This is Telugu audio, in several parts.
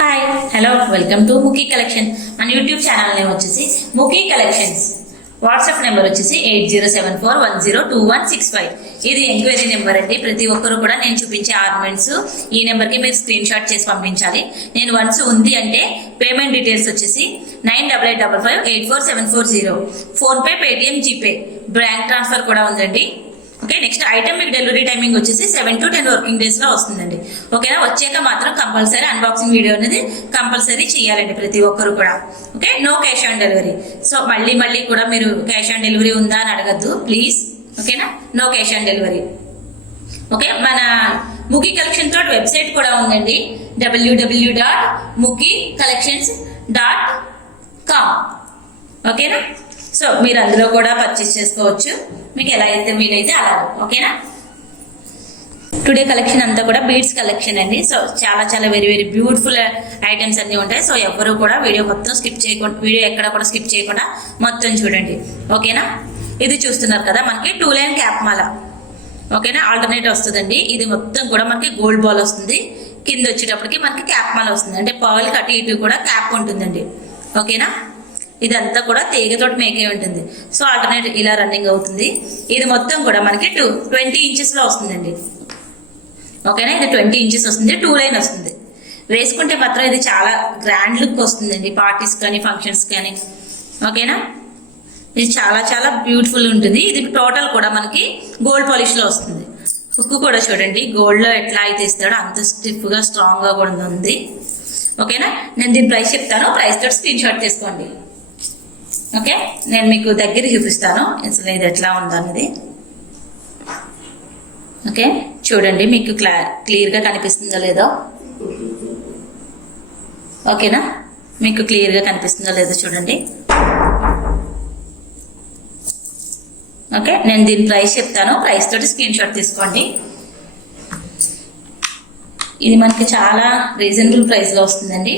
Hi hello welcome to Mukhi collection. మన యూట్యూబ్ ఛానల్ నేమ్ వచ్చేసి ముఖీ కలెక్షన్స్. వాట్సాప్ నెంబర్ వచ్చేసి 8074102165. ఇది ఎంక్వైరీ నెంబర్ అండి. ప్రతి ఒక్కరు కూడా నేను చూపించే ఆర్నమెంట్స్ ఈ నెంబర్ కి మీరు స్క్రీన్ షాట్ చేసి పంపించాలి. నేను వన్స్ ఉంది అంటే పేమెంట్ డీటెయిల్స్ వచ్చేసి 9855547440. Phone pay, Paytm, GPay, bank transfer కూడా ఉందండి. ఓకే, నెక్స్ట్ ఐటమ్ మీకు డెలివరీ టైమింగ్ వచ్చేసి 7 to 10 వర్కింగ్ డేస్ లో వస్తుందండి. ఓకేనా, వచ్చాక మాత్రం కంపల్సరీ అన్బాక్సింగ్ వీడియో అనేది కంపల్సరీ చేయాలండి ప్రతి ఒక్కరు కూడా. Okay, no cash on delivery. So మళ్ళీ కూడా మీరు క్యాష్ ఆన్ డెలివరీ ఉందా అని అడగద్దు ప్లీజ్. ఓకేనా, no cash on delivery. Okay, మన ముఖీ కలెక్షన్ తోటి వెబ్సైట్ కూడా ఉందండి, www.mukicollections.com. ఓకేనా, సో మీరు అందులో కూడా పర్చేస్ చేసుకోవచ్చు, మీకు ఎలా అయితే వీలైతే అలా. ఓకేనా, టుడే కలెక్షన్ అంతా కూడా బీడ్స్ కలెక్షన్ అండి. సో చాలా వెరీ బ్యూటిఫుల్ ఐటమ్స్ అన్ని ఉంటాయి. సో ఎవరు కూడా వీడియో మొత్తం స్కిప్ చేయకుండా, వీడియో ఎక్కడ కూడా స్కిప్ చేయకుండా మొత్తం చూడండి. ఓకేనా, ఇది చూస్తున్నారు కదా మనకి 2 లైన్ క్యాప్ మాల. ఓకేనా, ఆల్టర్నేట్ వస్తుందండి. ఇది మొత్తం కూడా మనకి గోల్డ్ బాల్ వస్తుంది. కింద వచ్చేటప్పటికి మనకి క్యాప్ మాల వస్తుంది, అంటే పర్ల్ అటు ఇటు కూడా క్యాప్ ఉంటుందండి. ఓకేనా, ఇదంతా కూడా తీగతోటి మేకే ఉంటుంది. సో ఆల్టర్నేట్ ఇలా రన్నింగ్ అవుతుంది. ఇది మొత్తం కూడా మనకి 20 ఇంచెస్ లో వస్తుందండి. ఓకేనా, ఇది 20 ఇంచెస్ వస్తుంది, 2 లైన్ వస్తుంది. వేసుకుంటే మాత్రం ఇది చాలా గ్రాండ్ లుక్ వస్తుందండి, పార్టీస్ కానీ ఫంక్షన్స్ కానీ. ఓకేనా, ఇది చాలా బ్యూటిఫుల్ ఉంటుంది. ఇది టోటల్ కూడా మనకి గోల్డ్ పాలిష్ లో వస్తుంది. హుక్ కూడా చూడండి, గోల్డ్ లో ఎట్లా అయితే ఇస్తాడో అంత స్టిఫ్ గా స్ట్రాంగ్ గా కూడా ఉంది. ఓకేనా, నేను దీని ప్రైస్ చెప్తాను, ప్రైస్ తోటి స్క్రీన్ షాట్ తీసుకోండి. ఓకే, నేను మీకు దగ్గర చూపిస్తాను అసలు ఇది ఎట్లా ఉందన్నది. ఓకే, చూడండి మీకు క్లియర్ గా కనిపిస్తుందో లేదో. ఓకేనా, మీకు క్లియర్ గా కనిపిస్తుందో లేదో చూడండి. ఓకే, నేను దీని ప్రైస్ చెప్తాను, ప్రైస్ తోటి స్క్రీన్ షాట్ తీసుకోండి. ఇది మనకి చాలా రీజనబుల్ ప్రైస్ లో వస్తుందండి,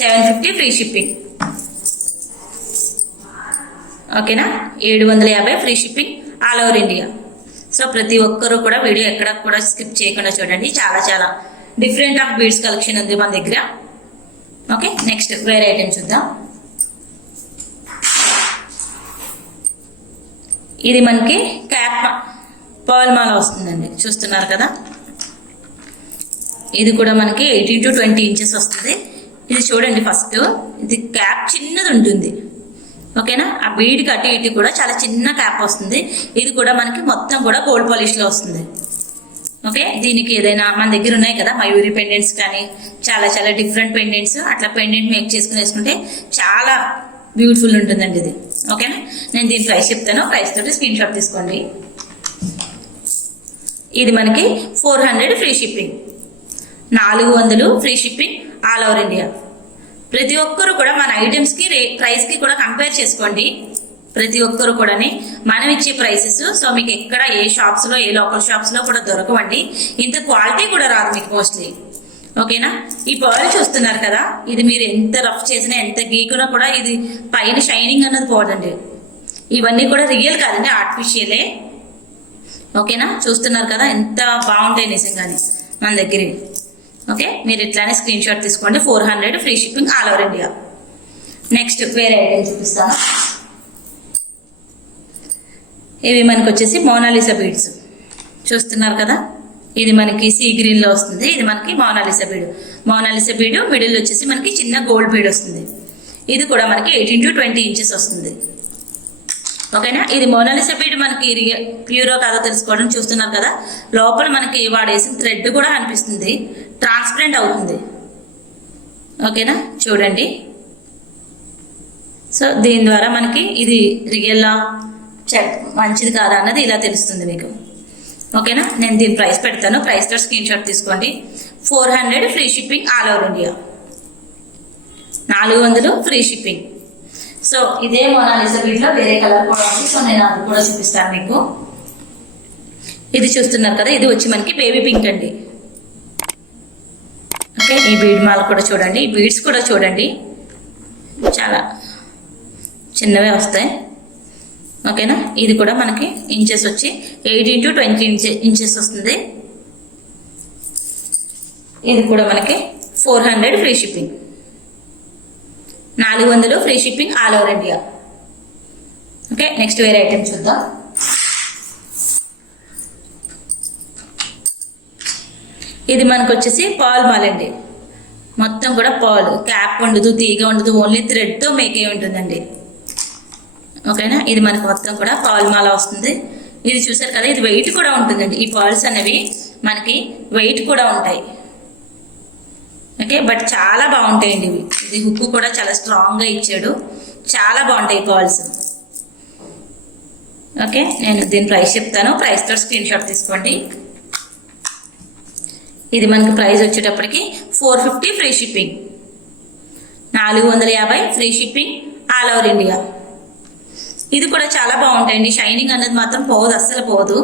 750 ఫ్రీ షిప్పింగ్. ఓకేనా, 750 free shipping all over India. So ప్రతి ఒక్కరు కూడా వీడియో ఎక్కడ కూడా స్కిప్ చేయకుండా చూడండి. చాలా డిఫరెంట్ ఆఫ్ బీడ్స్ కలెక్షన్ ఉంది మన దగ్గర. ఓకే, నెక్స్ట్ వేరే ఐటమ్ చూద్దాం. ఇది మనకి క్యాప్ పర్ల్ మాల వస్తుందండి, చూస్తున్నారు కదా. ఇది కూడా మనకి 18 to 20 ఇంచెస్ వస్తుంది. ఇది చూడండి, ఫస్ట్ ఇది క్యాప్ చిన్నది ఉంటుంది. ఓకేనా, ఆ బీడ్కి అటు ఇటు కూడా చాలా చిన్న క్యాప్ వస్తుంది. ఇది కూడా మనకి మొత్తం కూడా గోల్డ్ పాలిష్ లో వస్తుంది. ఓకే, దీనికి ఏదైనా మన దగ్గర ఉన్నాయి కదా మయూరి పెండెంట్స్ కానీ చాలా డిఫరెంట్ పెండెంట్స్, అట్లా పెండెంట్ మేక్ చేసుకుని వేసుకుంటే చాలా బ్యూటిఫుల్ ఉంటుందండి ఇది. ఓకేనా, నేను దీని ప్రైస్ చెప్తాను, ప్రైస్ తోటి స్క్రీన్ షాట్ తీసుకోండి. ఇది మనకి 400 free shipping, 400 free shipping all over India. ప్రతి ఒక్కరు కూడా మన ఐటమ్స్ కి ప్రైస్ కి కూడా కంపేర్ చేసుకోండి. ప్రతి ఒక్కరు కూడా మనం ఇచ్చే ప్రైసెస్ సో మీకు ఎక్కడ ఏ షాప్స్ లో, ఏ లోకల్ షాప్స్ లో కూడా దొరకవండి. ఇంత క్వాలిటీ కూడా రాదు మీకు మోస్ట్లీ. ఓకేనా, ఈ పర్ల్ చూస్తున్నారు కదా, ఇది మీరు ఎంత రఫ్ చేసినా ఎంత గీకున్నా కూడా ఇది పైన షైనింగ్ అన్నది పోదండి. ఇవన్నీ కూడా రియల్ కాదండి, ఆర్టిఫిషియలే. ఓకేనా, చూస్తున్నారు కదా ఎంత బాగుంటాయి నిజంగానే మన దగ్గర. ఓకే, మీరు ఇట్లానే స్క్రీన్ షాట్ తీసుకోండి. 400 free shipping all over India. Next వేరే ఐటమ్ చూపిస్తాను. ఇవి మనకి వచ్చేసి మోనాలిసా బీడ్స్ చూస్తున్నారు కదా. ఇది మనకి సీ గ్రీన్ లో వస్తుంది. ఇది మనకి మోనాలిసా బీడ్ మిడిల్ వచ్చేసి మనకి చిన్న గోల్డ్ బీడ్ వస్తుంది. ఇది కూడా మనకి 18 to 20 ఇంచెస్ వస్తుంది. ఓకేనా, ఇది మోనాలిసా బీడ్ మనకి ప్యూరో కాదో తెలుసుకోవడం. చూస్తున్నారు కదా, లోపల మనకి వాడేసిన థ్రెడ్ కూడా అనిపిస్తుంది, ట్రాన్స్పరెంట్ అవుతుంది. ఓకేనా, చూడండి. సో దీని ద్వారా మనకి ఇది రియల్ మంచిది కాదా అన్నది ఇలా తెలుస్తుంది మీకు. ఓకేనా, నేను దీని ప్రైస్ పెడతాను, ప్రైస్ తో స్క్రీన్ షాట్ తీసుకోండి. 400 free shipping all over India, 400 free shipping. So ఇదే మోనాలిసా బీడ్ లో వేరే కలర్ కూడా ఉంది, సో నేను అది కూడా చూపిస్తాను మీకు. ఇది చూస్తున్నారు కదా, ఇది వచ్చి మనకి బేబీ పింక్ అండి. ఓకే, ఈ బీడ్ మాల కూడా చూడండి, ఈ బీడ్స్ కూడా చూడండి చాలా చిన్నవే వస్తాయి. ఓకేనా, ఇది కూడా మనకి ఇంచెస్ వచ్చి 18 to 20 ఇంచెస్ వస్తుంది. ఇది కూడా మనకి 400 free shipping. 400 free shipping all over India. Okay, next వేరే ఐటమ్ చూద్దాం. ఇది మనకు వచ్చేసి పాల్ మాల్ అండి. మొత్తం కూడా పాలు, క్యాప్ ఉండదు, తీగ ఉండదు, ఓన్లీ థ్రెడ్తో మేక్ అయి ఉంటుందండి. ఓకేనా, ఇది మనకు మొత్తం కూడా పాల్ మాల వస్తుంది. ఇది చూసారు కదా, ఇది వెయిట్ కూడా ఉంటుందండి. ఈ పాల్స్ అనేవి మనకి వెయిట్ కూడా ఉంటాయి. ఓకే, బట్ చాలా బాగుంటాయండి ఇవి. ఇది హుక్ కూడా చాలా స్ట్రాంగ్గా ఇచ్చాడు, చాలా బాగుంటాయి పాల్స్. ఓకే, నేను దీని ప్రైస్ చెప్తాను, ప్రైస్తో స్క్రీన్ షాట్ తీసుకోండి. ఇది మనకి ప్రైస్ వచ్చేటప్పటికి 450 free shipping, 450 free shipping all over India. ఇది కూడా చాలా బాగుంటాయండి, షైనింగ్ అనేది మాత్రం పోదు, అస్సలు పోదు.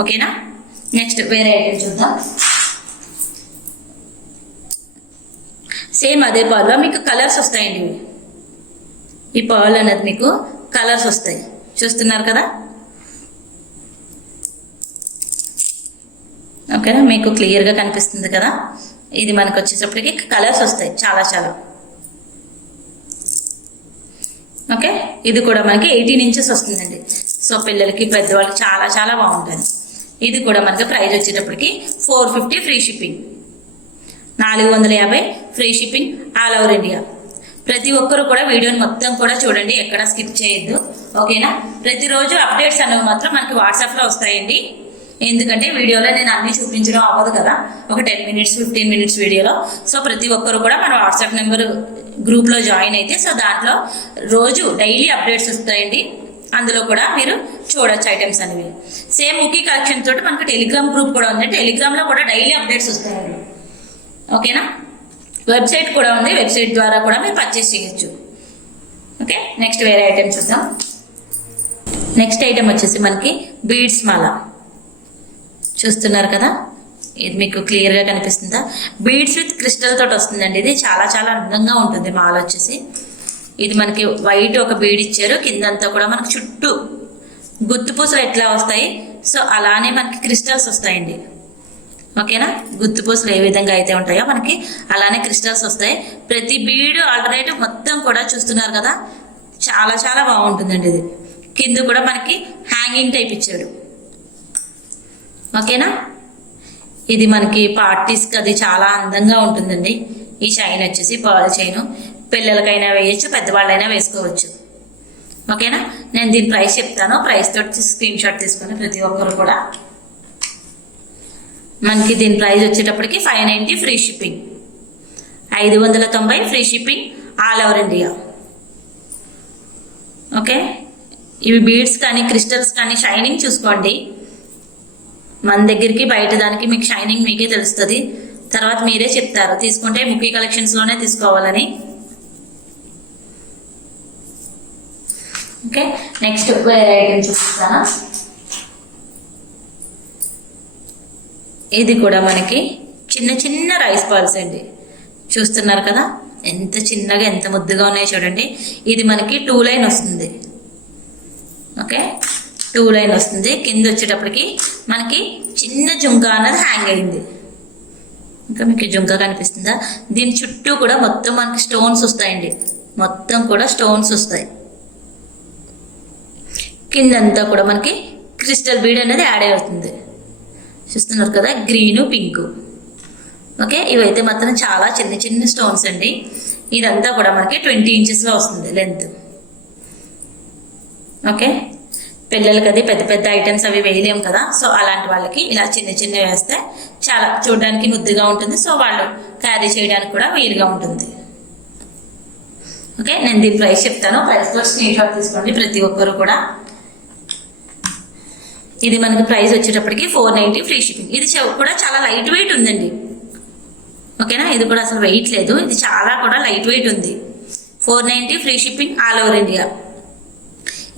ఓకేనా, నెక్స్ట్ వేరే ఐటమ్ చూద్దాం. సేమ్ అదే పాల్లో మీకు కలర్స్ వస్తాయండి. ఈ పాల్ అనేది మీకు కలర్స్ వస్తాయి, చూస్తున్నారు కదా. ఓకేనా, మీకు క్లియర్గా కనిపిస్తుంది కదా. ఇది మనకు వచ్చేటప్పటికి కలర్స్ వస్తాయి చాలా చాలా. ఓకే, ఇది కూడా మనకి 18 ఇంచెస్ వస్తుందండి. సో పిల్లలకి పెద్దవాళ్ళకి చాలా చాలా బాగుంటుంది. ఇది కూడా మనకి ప్రైస్ వచ్చేటప్పటికి 450 free shipping, 450 free shipping all over India. ప్రతి ఒక్కరు కూడా వీడియోని మొత్తం కూడా చూడండి, ఎక్కడ స్కిప్ చేయొద్దు. ఓకేనా, ప్రతిరోజు అప్డేట్స్ అనేవి మాత్రం మనకి వాట్సాప్లో వస్తాయండి. ఎందుకంటే వీడియోలో నేను అన్ని చూపించడం అవ్వదు కదా, ఒక 10 మినిట్స్ 15 మినిట్స్ వీడియోలో. సో ప్రతి ఒక్కరు కూడా మన వాట్సాప్ నెంబర్ గ్రూప్లో జాయిన్ అయితే, సో దాంట్లో రోజు డైలీ అప్డేట్స్ వస్తాయండి. అందులో కూడా మీరు చూడొచ్చు ఐటమ్స్ అనేవి. సేమ్ ముఖీ కలెక్షన్ తోటి మనకు టెలిగ్రామ్ గ్రూప్ కూడా ఉంది, టెలిగ్రామ్లో కూడా డైలీ అప్డేట్స్ వస్తాయండి. ఓకేనా, వెబ్సైట్ కూడా ఉంది, వెబ్సైట్ ద్వారా కూడా మీరు పర్చేస్ చేయొచ్చు. ఓకే, నెక్స్ట్ వేరే ఐటమ్ చూద్దాం. నెక్స్ట్ ఐటమ్ వచ్చేసి మనకి బీడ్స్ మాల, చూస్తున్నారు కదా. ఇది మీకు క్లియర్గా కనిపిస్తుందా? బీడ్స్ విత్ క్రిస్టల్ తోటి వస్తుందండి. ఇది చాలా చాలా అందంగా ఉంటుంది మాల వచ్చేసి. ఇది మనకి వైట్ ఒక బీడ్ ఇచ్చారు, కిందంతా కూడా మనకి చుట్టూ గుత్తు పూసలు ఎట్లా వస్తాయి, సో అలానే మనకి క్రిస్టల్స్ వస్తాయండి. ఓకేనా, గుత్తు పూసలు ఏ విధంగా అయితే ఉంటాయో మనకి అలానే క్రిస్టల్స్ వస్తాయి. ప్రతి బీడ్ ఆల్టర్నేటివ్ మొత్తం కూడా చూస్తున్నారు కదా, చాలా చాలా బాగుంటుందండి. ఇది కింద కూడా మనకి హ్యాంగింగ్ టైప్ ఇచ్చాడు. ఓకేనా, ఇది మనకి పార్టీస్కి అది చాలా అందంగా ఉంటుందండి. ఈ చైన్ వచ్చేసి పర్ల్ చైన్, పిల్లలకైనా వేయచ్చు, పెద్దవాళ్ళైనా వేసుకోవచ్చు. ఓకేనా, నేను దీని ప్రైస్ చెప్తాను, ప్రైస్ తోటి స్క్రీన్ షాట్ తీసుకొని ప్రతి ఒక్కరు కూడా. మనకి దీని ప్రైస్ వచ్చేటప్పటికి 590 free shipping, 590 free shipping all over India. Okay, ఇవి బీడ్స్ కానీ క్రిస్టల్స్ కానీ షైనింగ్ చూసుకోండి. మన దగ్గరికి బయట దానికి మీకు షైనింగ్ మీకే తెలుస్తుంది. తర్వాత మీరే చెప్తారు తీసుకుంటే ముఖీ కలెక్షన్స్లోనే తీసుకోవాలని. ఓకే, నెక్స్ట్ వేరే ఐటమ్ చూపిస్తాను. ఇది కూడా మనకి చిన్న చిన్న రైస్ బాల్స్ అండి, చూస్తున్నారు కదా ఎంత చిన్నగా ఎంత ముద్దుగా ఉన్నాయో చూడండి. ఇది మనకి 2 లైన్ వస్తుంది. ఓకే, 2 లైన్ వస్తుంది. కింద వచ్చేటప్పటికి మనకి చిన్న జుంకా అన్నది హ్యాంగ్ అయింది. ఇంకా మీకు జుంకా కనిపిస్తుందా? దీని చుట్టూ కూడా మొత్తం మనకి స్టోన్స్ వస్తాయండి, మొత్తం కూడా స్టోన్స్ వస్తాయి. కిందంతా కూడా మనకి క్రిస్టల్ బీడ్ అనేది యాడ్ అవుతుంది, చూస్తున్నారు కదా, గ్రీను పింక్. ఓకే, ఇవైతే మాత్రం చాలా చిన్న చిన్న స్టోన్స్ అండి. ఇదంతా కూడా మనకి 20 ఇంచెస్లో వస్తుంది లెంత్. ఓకే, పిల్లలకి అది పెద్ద పెద్ద ఐటమ్స్ అవి వేయలేము కదా, సో అలాంటి వాళ్ళకి ఇలా చిన్న చిన్న వేస్తే చాలా చూడడానికి ముద్దుగా ఉంటుంది. సో వాళ్ళు క్యారీ చేయడానికి కూడా వీలుగా ఉంటుంది. ఓకే, నేను దీని ప్రైస్ చెప్తాను, ప్రైస్లో స్క్రీన్ షాట్ తీసుకోండి ప్రతి ఒక్కరు కూడా. ఇది మనకి ప్రైస్ వచ్చేటప్పటికి 490 ఫ్రీ షిప్పింగ్. ఇది కూడా చాలా లైట్ వెయిట్ ఉందండి. ఓకేనా, ఇది కూడా అసలు వెయిట్ లేదు, ఇది చాలా కూడా లైట్ వెయిట్ ఉంది. 490 free shipping all over India.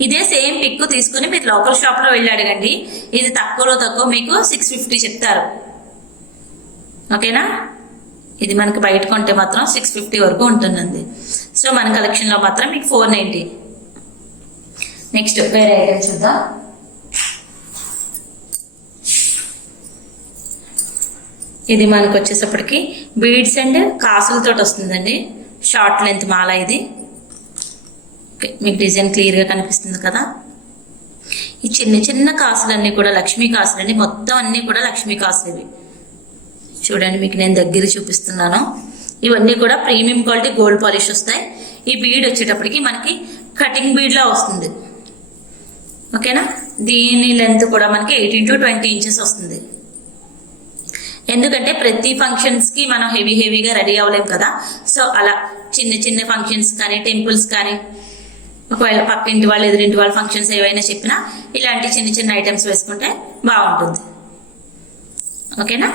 ఇదే సేమ్ పిక్ తీసుకుని మీరు లోకల్ షాప్లో వెళ్ళి అడగండి, ఇది తక్కువలో తక్కువ మీకు 650 చెప్తారు. ఓకేనా, ఇది మనకి బయట కొంటే మాత్రం 650 వరకు ఉంటుందండి. సో మన కలెక్షన్లో మాత్రం మీకు 490. నెక్స్ట్ వేరే ఐటమ్ చూద్దాం. ఇది మనకు వచ్చేసప్పటికి బీడ్స్ అండ్ కాసులతో వస్తుందండి. షార్ట్ లెంత్ మాల ఇది. ఓకే, మీకు డిజైన్ క్లియర్గా కనిపిస్తుంది కదా. ఈ చిన్న చిన్న కాసులన్నీ కూడా లక్ష్మీ కాసులండి. మొత్తం అన్నీ కూడా లక్ష్మీ కాసులు ఇవి. చూడండి, మీకు నేను దగ్గర చూపిస్తున్నాను. ఇవన్నీ కూడా ప్రీమియం క్వాలిటీ గోల్డ్ పాలిష్ వస్తాయి. ఈ బీడ్ వచ్చేటప్పటికి మనకి కటింగ్ బీడ్లా వస్తుంది. ఓకేనా, దీని లెంత్ కూడా మనకి 18 to 20 ఇంచెస్ వస్తుంది. ఎందుకంటే ప్రతి ఫంక్షన్స్కి మనం హెవీగా రెడీ అవ్వలేము కదా. సో అలా చిన్న చిన్న ఫంక్షన్స్ కానీ టెంపుల్స్ కానీ ఒకవేళ పక్కింటి వాళ్ళు ఎదురింటి వాళ్ళ ఫంక్షన్స్ ఏవైనా చెప్పినా ఇలాంటి చిన్న చిన్న ఐటమ్స్ వేసుకుంటే బాగుంటుంది. ఓకేనా,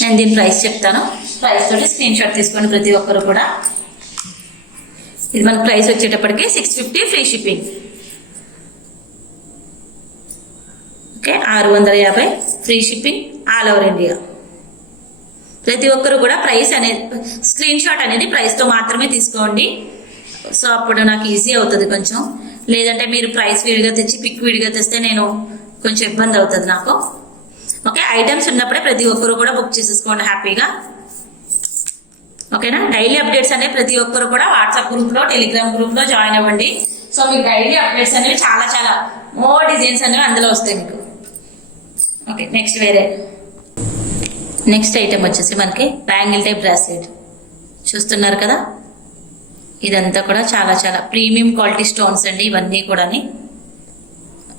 నేను దీని ప్రైస్ చెప్తాను. ప్రైస్ తోటి స్క్రీన్ షాట్ తీసుకోండి ప్రతి ఒక్కరు కూడా. ఇది మనకు ప్రైస్ వచ్చేటప్పటికి 650 free shipping. Okay, 650 free shipping all over India. ప్రతి ఒక్కరు కూడా ప్రైస్ అనేది స్క్రీన్ షాట్ అనేది ప్రైస్తో మాత్రమే తీసుకోండి. సో అప్పుడు నాకు ఈజీ అవుతుంది కొంచెం. లేదంటే మీరు ప్రైస్ విడిగా తెచ్చి పిక్ విడిగా తెస్తే నేను కొంచెం ఇబ్బంది అవుతుంది నాకు. ఓకే, ఐటమ్స్ ఉన్నప్పుడే ప్రతి ఒక్కరు కూడా బుక్ చేసేసుకోండి హ్యాపీగా. ఓకేనా, డైలీ అప్డేట్స్ అనేవి ప్రతి ఒక్కరు కూడా వాట్సాప్ గ్రూప్లో టెలిగ్రామ్ గ్రూప్లో జాయిన్ అవ్వండి. సో మీకు డైలీ అప్డేట్స్ అనేవి చాలా మోర్ డిజైన్స్ అనేవి అందులో వస్తాయి మీకు. ఓకే, నెక్స్ట్ ఐటమ్ వచ్చేసి మనకి బ్యాంగిల్ టైప్ బ్రాస్లెట్ చూస్తున్నారు కదా. ఇదంతా కూడా చాలా ప్రీమియం క్వాలిటీ స్టోన్స్ అండి ఇవన్నీ కూడాని.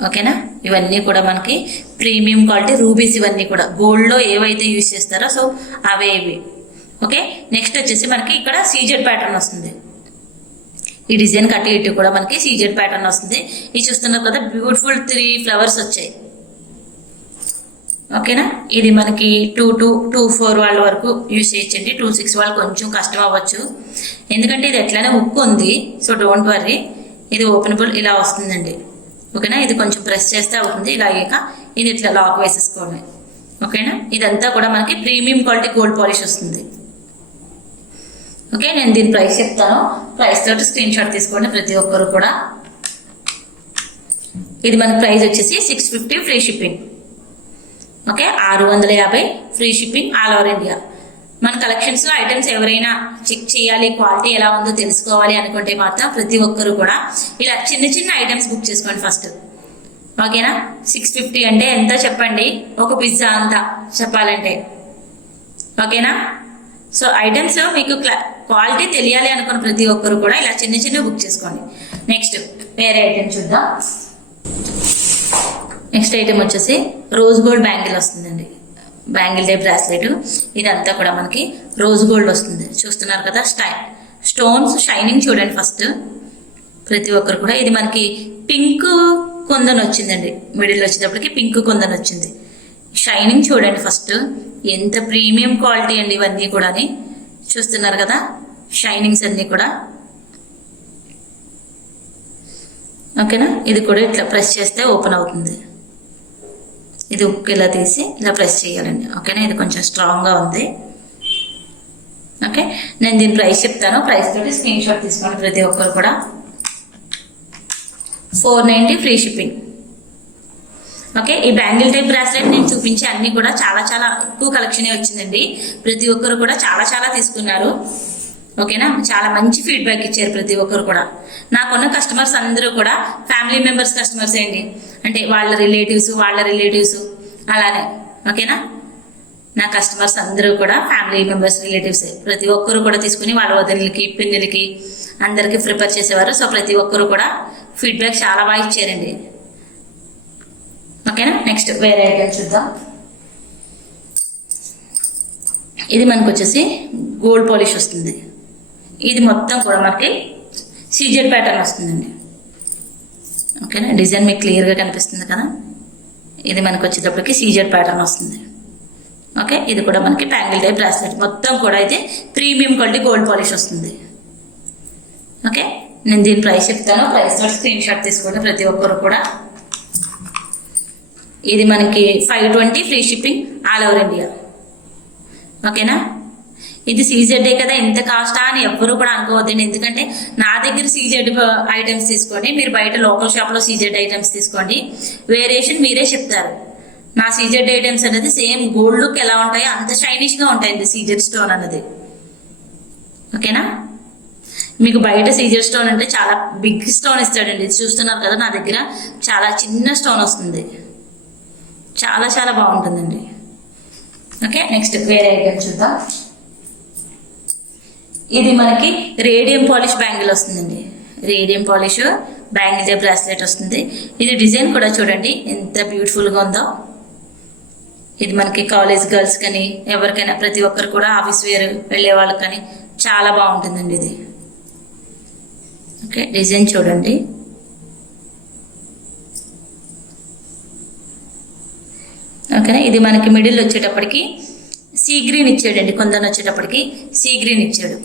ఓకేనా, ఇవన్నీ కూడా మనకి ప్రీమియం క్వాలిటీ రూబీస్. ఇవన్నీ కూడా గోల్డ్లో ఏవైతే యూజ్ చేస్తారో సో అవే ఇవి. ఓకే, నెక్స్ట్ వచ్చేసి మనకి ఇక్కడ సీజెడ్ ప్యాటర్న్ వస్తుంది. ఈ డిజైన్ కట్టి ఇటు కూడా మనకి సీజెడ్ ప్యాటర్న్ వస్తుంది. ఇది చూస్తున్నారు కదా, బ్యూటిఫుల్ 3 ఫ్లవర్స్ వచ్చాయి. ఓకేనా, ఇది మనకి 2 to 4 వాళ్ళ వరకు యూజ్ చేయొచ్చండి. 2 6 వాళ్ళు కొంచెం కష్టం అవ్వచ్చు, ఎందుకంటే ఇది ఎట్లానే హుక్ ఉంది. సో డోంట్ వర్రీ, ఇది ఓపెనబుల్ ఇలా వస్తుందండి. ఓకేనా, ఇది కొంచెం ప్రెస్ చేస్తే అవుతుంది. ఇలా అయ్యాక ఇది ఇట్లా లాక్ వేసేసుకోవడమే. ఓకేనా, ఇదంతా కూడా మనకి ప్రీమియం క్వాలిటీ గోల్డ్ పాలిష్ వస్తుంది. ఓకే, నేను దీని ప్రైస్ చెప్తాను. ప్రైస్ తోటి స్క్రీన్ షాట్ తీసుకోండి ప్రతి ఒక్కరు కూడా. ఇది మన ప్రైస్ వచ్చేసి 650 free shipping. Okay, 650 free shipping all over India. మన కలెక్షన్స్ లో ఐటమ్స్ ఎవరైనా చెక్ చేయాలి, క్వాలిటీ ఎలా ఉందో తెలుసుకోవాలి అనుకుంటే మాత్రం ప్రతి ఒక్కరు కూడా ఇలా చిన్న ఐటమ్స్ బుక్ చేసుకోండి ఫస్ట్. ఓకేనా, 650 అంటే ఎంత చెప్పండి, ఒక పిజ్జా అంతా చెప్పాలంటే. ఓకేనా, సో ఐటమ్స్ మీకు క్వాలిటీ తెలియాలి అనుకున్న ప్రతి ఒక్కరు కూడా ఇలా చిన్న బుక్ చేసుకోండి. నెక్స్ట్ వేరే ఐటమ్ చూద్దాం. నెక్స్ట్ ఐటమ్ వచ్చేసి రోజ్ గోల్డ్ బ్యాంగిల్ వస్తుందండి. Bangle type bracelet. ఇదంతా కూడా మనకి రోజ్ గోల్డ్ వస్తుంది. చూస్తున్నారు కదా, స్టోన్స్ షైనింగ్ చూడండి ఫస్ట్ ప్రతి ఒక్కరు కూడా. ఇది మనకి పింక్ కొందన్ వచ్చిందండి. మిడిల్ వచ్చేటప్పటికి పింక్ కొందన్ వచ్చింది. షైనింగ్ చూడండి ఫస్ట్, ఎంత ప్రీమియం క్వాలిటీ అండి ఇవన్నీ కూడా. చూస్తున్నారు కదా షైనింగ్స్ అన్నీ కూడా. ఓకేనా, ఇది కూడా ఇట్లా ప్రెస్ చేస్తే ఓపెన్ అవుతుంది. ఇది ఉక్కు ఇలా తీసి ఇలా ప్రెస్ చేయాలండి. ఓకేనా, ఇది కొంచెం స్ట్రాంగ్గా ఉంది. ఓకే, నేను దీని ప్రైస్ చెప్తాను. ప్రైస్ తోటి స్క్రీన్ షాట్ తీసుకోండి ప్రతి ఒక్కరు కూడా. 490 ఫ్రీ షిప్పింగ్. ఓకే, ఈ బ్యాంగిల్ టైప్ బ్రాస్లెట్ నేను చూపించే అన్ని కూడా చాలా ఎక్కువ కలెక్షనే వచ్చిందండి. ప్రతి ఒక్కరు కూడా చాలా తీసుకున్నారు. ఓకేనా, చాలా మంచి ఫీడ్బ్యాక్ ఇచ్చారు ప్రతి ఒక్కరు కూడా. నాకున్న కస్టమర్స్ అందరూ కూడా ఫ్యామిలీ మెంబర్స్ కస్టమర్స్ అండి. అంటే వాళ్ళ రిలేటివ్స్ అలానే. ఓకేనా, నా కస్టమర్స్ అందరూ కూడా ఫ్యామిలీ మెంబర్స్ రిలేటివ్స్. ప్రతి ఒక్కరు కూడా తీసుకుని వాళ్ళ వదినలకి పిన్నులకి అందరికీ ప్రిపేర్ చేసేవారు. సో ప్రతి ఒక్కరు కూడా ఫీడ్బ్యాక్ చాలా బాగా ఇచ్చారండి. ఓకేనా, నెక్స్ట్ వేరే ఐటమ్ చూద్దాం. ఇది మనకు వచ్చేసి గోల్డ్ పాలిష్ వస్తుంది. ఇది మొత్తం కూడా మనకి సీజెడ్ ప్యాటర్న్ వస్తుందండి. ఓకేనా, డిజైన్ మీకు క్లియర్గా కనిపిస్తుంది కదా. ఇది మనకు వచ్చేటప్పటికి సీజెడ్ ప్యాటర్న్ వస్తుంది. ఓకే, ఇది కూడా మనకి బ్యాంగిల్ టైప్ బ్రాస్లెట్. మొత్తం కూడా అయితే ప్రీమియం క్వాలిటీ గోల్డ్ పాలిష్ వస్తుంది. ఓకే, నేను దీని ప్రైస్ చెప్తాను. ప్రైస్ తోటి స్క్రీన్ షాట్ తీసుకోండి ప్రతి ఒక్కరు కూడా. ఇది మనకి 520 free shipping all over India. ఓకేనా, ఇది సీజెడ్డే కదా ఎంత కాస్టా అని ఎవ్వరు కూడా అనుకోవద్దండి. ఎందుకంటే నా దగ్గర సీజెడ్ ఐటమ్స్ తీసుకోండి, మీరు బయట లోకల్ షాప్లో సీజెడ్ ఐటమ్స్ తీసుకోండి, వేరియేషన్ మీరే చెప్తారు. నా సీజెడ్ ఐటమ్స్ అనేది సేమ్ గోల్డ్ లుక్ ఎలా ఉంటాయో అంత షైనిష్ గా ఉంటాయండి సీజెడ్ స్టోన్ అనేది. ఓకేనా, మీకు బయట సీజెడ్ స్టోన్ అంటే చాలా బిగ్ స్టోన్ ఇస్తాడండి. ఇది చూస్తున్నారు కదా, నా దగ్గర చాలా చిన్న స్టోన్ వస్తుంది, చాలా చాలా బాగుంటుందండి. ఓకే, నెక్స్ట్ వేరే ఐటమ్ చూద్దాం. ఇది మనకి రేడియం పాలిష్ బ్యాంగిల్ వస్తుందండి. రేడియం పాలిష్ బ్యాంగిల్ బ్రాస్లెట్ వస్తుంది. ఇది డిజైన్ కూడా చూడండి ఎంత బ్యూటిఫుల్ గా ఉందో. ఇది మనకి కాలేజ్ గర్ల్స్ కానీ ఎవరికైనా ప్రతి ఒక్కరు కూడా ఆఫీస్ వేర్ వెళ్ళే వాళ్ళకి కానీ చాలా బాగుంటుందండి ఇది. ఓకే, డిజైన్ చూడండి. ఓకేనా, ఇది మనకి మిడిల్ వచ్చేటప్పటికి సీ గ్రీన్ ఇచ్చాడండి, కొందరు వచ్చేటప్పటికి సీ గ్రీన్ ఇచ్చాడు.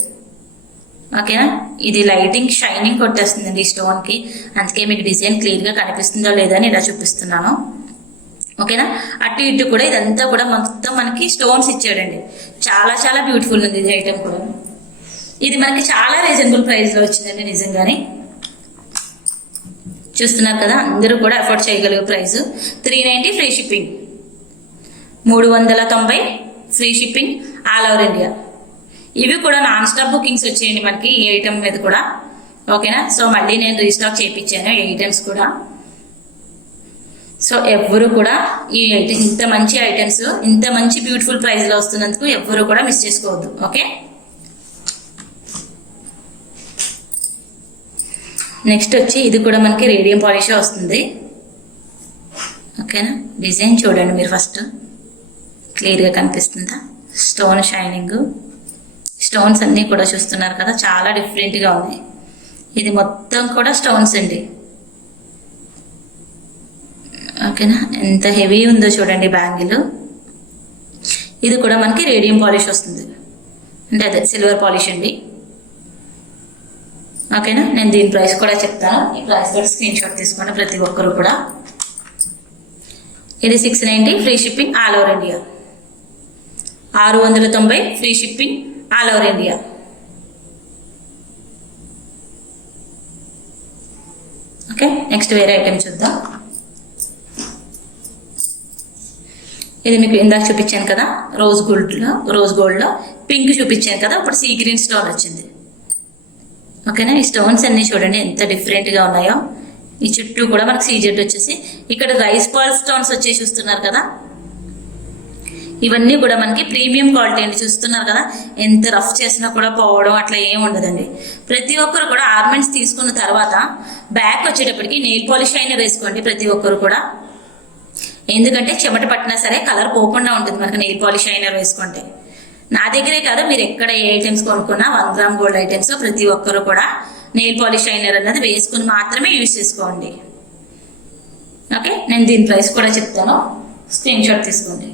ఓకేనా, ఇది లైటింగ్ షైనింగ్ కొట్టేస్తుందండి ఈ స్టోన్ కి, అందుకే మీకు డిజైన్ క్లియర్ గా కనిపిస్తుందో లేదా అని ఇలా చూపిస్తున్నాను. ఓకేనా, అటు ఇటు కూడా ఇదంతా కూడా మొత్తం మనకి స్టోన్స్ ఇచ్చాడండి. చాలా చాలా బ్యూటిఫుల్ ఉంది ఇది ఐటమ్ కూడా. ఇది మనకి చాలా రీజనబుల్ ప్రైస్ లో వచ్చిందండి నిజంగానే. చూస్తున్నారు కదా, అందరూ కూడా అఫోర్డ్ చేయగలిగే price. 390 free shipping, 390 free shipping all over India. ఇవి కూడా నాన్ స్టాప్ బుకింగ్స్ వచ్చేయండి మనకి ఈ ఐటమ్ మీద కూడా. ఓకేనా, సో మళ్ళీ నేను రీస్టాక్ చేయించాను ఈ ఐటమ్స్ కూడా. సో ఎవ్వరు కూడా ఈ ఇంత మంచి ఐటమ్స్ ఇంత మంచి బ్యూటిఫుల్ ప్రైస్ లో వస్తున్నందుకు ఎవ్వరు కూడా మిస్ చేసుకోవద్దు. ఓకే, నెక్స్ట్ వచ్చి ఇది కూడా మనకి రేడియం పాలిష్ వస్తుంది. ఓకేనా, డిజైన్ చూడండి మీరు ఫస్ట్, క్లియర్గా కనిపిస్తుందా? స్టోన్ షైనింగ్, స్టోన్స్ అన్నీ కూడా చూస్తున్నారు కదా, చాలా డిఫరెంట్గా ఉన్నాయి. ఇది మొత్తం కూడా స్టోన్స్ అండి. ఓకేనా, ఎంత హెవీ ఉందో చూడండి బ్యాంగిల్. ఇది కూడా మనకి రేడియం పాలిష్ వస్తుంది, అంటే అదే సిల్వర్ పాలిష్ అండి. ఓకేనా, నేను దీని ప్రైస్ కూడా చెప్తాను. ఈ ప్రైస్ కూడా స్క్రీన్ షాట్ తీసుకోండి ప్రతి ఒక్కరు కూడా. ఇది 690 free shipping all over India, 690 free shipping all over India. Okay, next వేరే ఐటమ్ చూద్దాం. ఇది మీకు ఇందాక చూపించాను కదా రోజ్ గోల్డ్ లో పింక్ చూపించాను కదా, ఇప్పుడు సీ గ్రీన్ స్టోన్ వచ్చింది. ఓకేనా, ఈ స్టోన్స్ అన్ని చూడండి ఎంత డిఫరెంట్ గా ఉన్నాయో. ఈ చుట్టూ కూడా మనకి సీజెడ్ వచ్చేసి ఇక్కడ రైస్ పాల్ స్టోన్స్ వచ్చేసి చూస్తున్నారు కదా, ఇవన్నీ కూడా మనకి ప్రీమియం క్వాలిటీ అండి. చూస్తున్నారు కదా, ఎంత రఫ్ చేసినా కూడా పోవడం అట్లా ఏం ఉండదండి. ప్రతి ఒక్కరు కూడా ఆర్నమెంట్స్ తీసుకున్న తర్వాత బ్యాక్ వచ్చేటప్పటికి నెయిల్ పాలిష్ అయినా వేసుకోండి ప్రతి ఒక్కరు కూడా. ఎందుకంటే చెమట పట్టినా సరే కలర్ పోకుండా ఉంటుంది మనకి నెయిల్ పాలిష్ అయినా వేసుకుంటే. నా దగ్గరే కాదు, మీరు ఎక్కడ ఏ ఐటమ్స్ కొనుక్కున్నా 1 గ్రామ్ గోల్డ్ ఐటమ్స్ ప్రతి ఒక్కరు కూడా నెయిల్ పాలిష్ షైనర్ అన్నది వేసుకుని మాత్రమే యూజ్ చేసుకోండి. ఓకే, నేను దీని ప్రైస్ కూడా చెప్తాను, స్క్రీన్ షాట్ తీసుకోండి.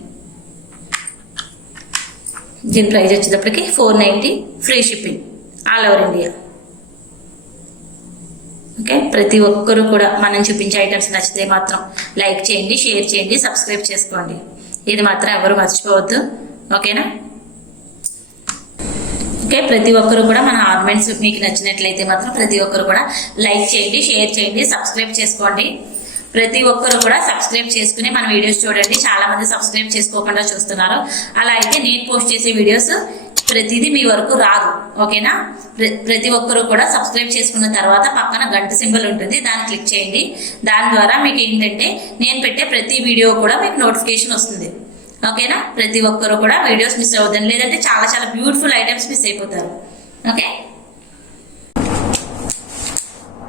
దీని ప్రైస్ వచ్చేటప్పటికి 490 free shipping all over India. Okay, ప్రతి ఒక్కరు కూడా మనం చూపించే ఐటమ్స్ నచ్చితే మాత్రం లైక్ చేయండి, షేర్ చేయండి, సబ్స్క్రైబ్ చేసుకోండి. ఇది మాత్రం ఎవరు మర్చిపోవద్దు. ఓకేనా, ఓకే, ప్రతి ఒక్కరు కూడా మన ఆర్నమెంట్స్ మీకు నచ్చినట్లయితే మాత్రం ప్రతి ఒక్కరు కూడా లైక్ చేయండి, షేర్ చేయండి, సబ్స్క్రైబ్ చేసుకోండి. ప్రతి ఒక్కరు కూడా సబ్స్క్రైబ్ చేసుకుని మన వీడియోస్ చూడండి. చాలా మంది సబ్స్క్రైబ్ చేసుకోకుండా చూస్తున్నారు. అలా అయితే నేను పోస్ట్ చేసే వీడియోస్ ప్రతిదీ మీ వరకు రాదు. ఓకేనా, ప్రతి ఒక్కరు కూడా సబ్స్క్రైబ్ చేసుకున్న తర్వాత పక్కన గంట సింబల్ ఉంటుంది, దాన్ని క్లిక్ చేయండి. దాని ద్వారా మీకు ఏంటంటే నేను పెట్టే ప్రతి వీడియో కూడా మీకు నోటిఫికేషన్ వస్తుంది. ఓకేనా, ప్రతి ఒక్కరు కూడా వీడియోస్ మిస్ అవ్వద్దని, లేదంటే చాలా చాలా బ్యూటిఫుల్ ఐటమ్స్ మిస్ అయిపోతారు. ఓకే,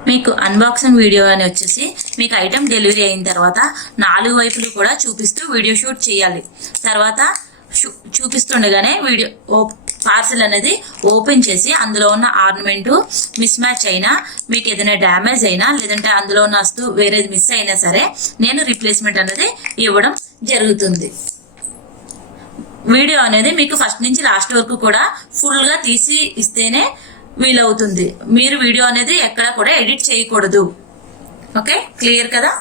మీకు అన్బాక్సింగ్ వీడియో అని వచ్చేసి మీకు ఐటమ్ డెలివరీ అయిన తర్వాత 4 వైపులు కూడా చూపిస్తూ వీడియో షూట్ చేయాలి. తర్వాత చూపిస్తుండగానే వీడియో పార్సల్ అనేది ఓపెన్ చేసి అందులో ఉన్న ఆర్నమెంట్ మిస్ మ్యాచ్ అయినా, మీకు ఏదైనా డ్యామేజ్ అయినా, లేదంటే అందులో ఉన్న వస్తువు వేరేది మిస్ అయినా సరే నేను రీప్లేస్మెంట్ అనేది ఇవ్వడం జరుగుతుంది. వీడియో అనేది మీకు ఫస్ట్ నుంచి లాస్ట్ వరకు కూడా ఫుల్ గా తీసి ఇస్తేనే వీలవుతుంది. మీరు వీడియో అనేది ఎక్కడ కూడా ఎడిట్ చేయకూడదు. ఓకే, క్లియర్ కదా?